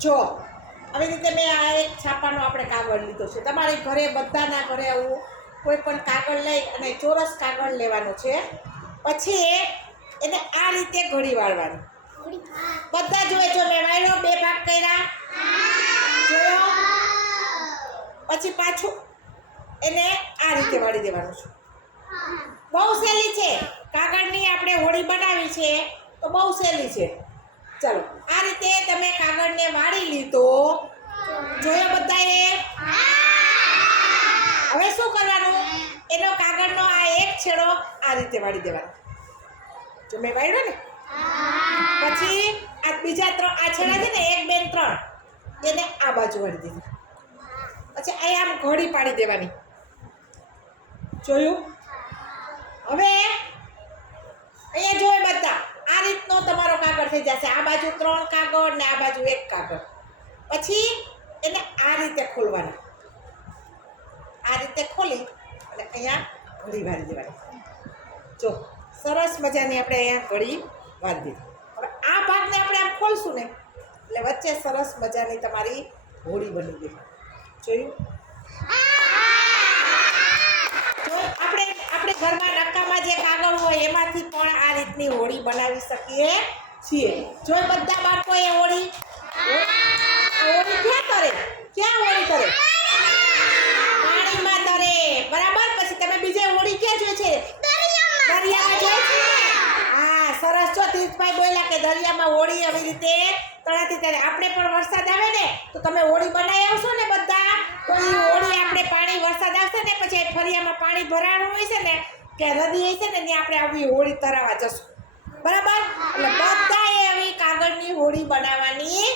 જો, આવી રીતે મેં આ એક છાપાનો આપણે કાગળ લીધો છે. તમારી ઘરે બધાના ઘરે આવું કોઈ પણ કાગળ લઈ અને ચોરસ કાગળ લેવાનો છે. પછી એને આ રીતે ઘડી વાળવાનું. બધા જોવે જો મેં વાળ્યો બે ભાગ કર્યા. જોયો? પછી પાછું એને આ રીતે વાળી દેવાનું છે. બહુ સહેલી છે. કાગળની આપણે હોળી બનાવી છે, તો બહુ સહેલી છે. ચાલો. આ રીતે તમે કાગળને વાળી લીધો. જોયો બધાએ? હવે શું કરવાનું? એનો કાગળનો આ એક છેડો આ રીતે વાળી દેવાનો. જો મેં વાળ્યો ને? પછી આ બીજા ત્રણ, આ છેડા છે ને, એક, બે, ત્રણ, એને આ બાજુ વાળી દીધી. પછી અહીં આમ ઘડી પાડી દેવાની. જોયું? હવે અહીંયા જોઈ બધા આ રીતનો તમારો કાગળ થઈ જશે આ બાજુ ત્રણ કાગળ ને આ બાજુ એક કાગળ. પછી એને આ રીતે ખોલવાના. આ રીતે ખોલી અને અહીંયા ઘડી વાળી દેવાની. જો, સરસ મજાની આપણે અહીંયા ઘડી વાળી દીધી. હવે આ ભાગને આપણે આમ ખોલશું ને, એટલે વચ્ચે સરસ મજાની તમારી હોળી બની ગઈ. જોયું? આપણે આપણે ઘરમાં નક્કામાં જે કાગળ હોય એમાંથી પણ આ રીતની હોળી બનાવી શકીએ. છીએ. જો બધા બધા એ હોળી હોળી ક્યાં કરે? ક્યાં હોળી કરે? પાણીમાં તરે. બરાબર? પછી તમે બીજે હોળી ક્યાં જોઈ છે? દરિયામાં જોઈ છે. હા, સરસ. છો તીર્થભાઈ બોલ્યા કે દરિયામાં હોળી આવી રીતે તળાતી ત્યારે આપણે પણ વરસાદ આવે ને, તો તમે હોળી બનાવી આવશો ને બધા. તો એ હોળી આપણે પાણી વરસાદ આવશે ને, પછી ફરિયામાં પાણી ભરાણું હોય છે ને, કે નદી હોય છે ને, ત્યાં આપણે આવી હોળી તરાવા જશું. બરાબર? એટલે બધાએ આવી કાગળની હોળી બનાવવાની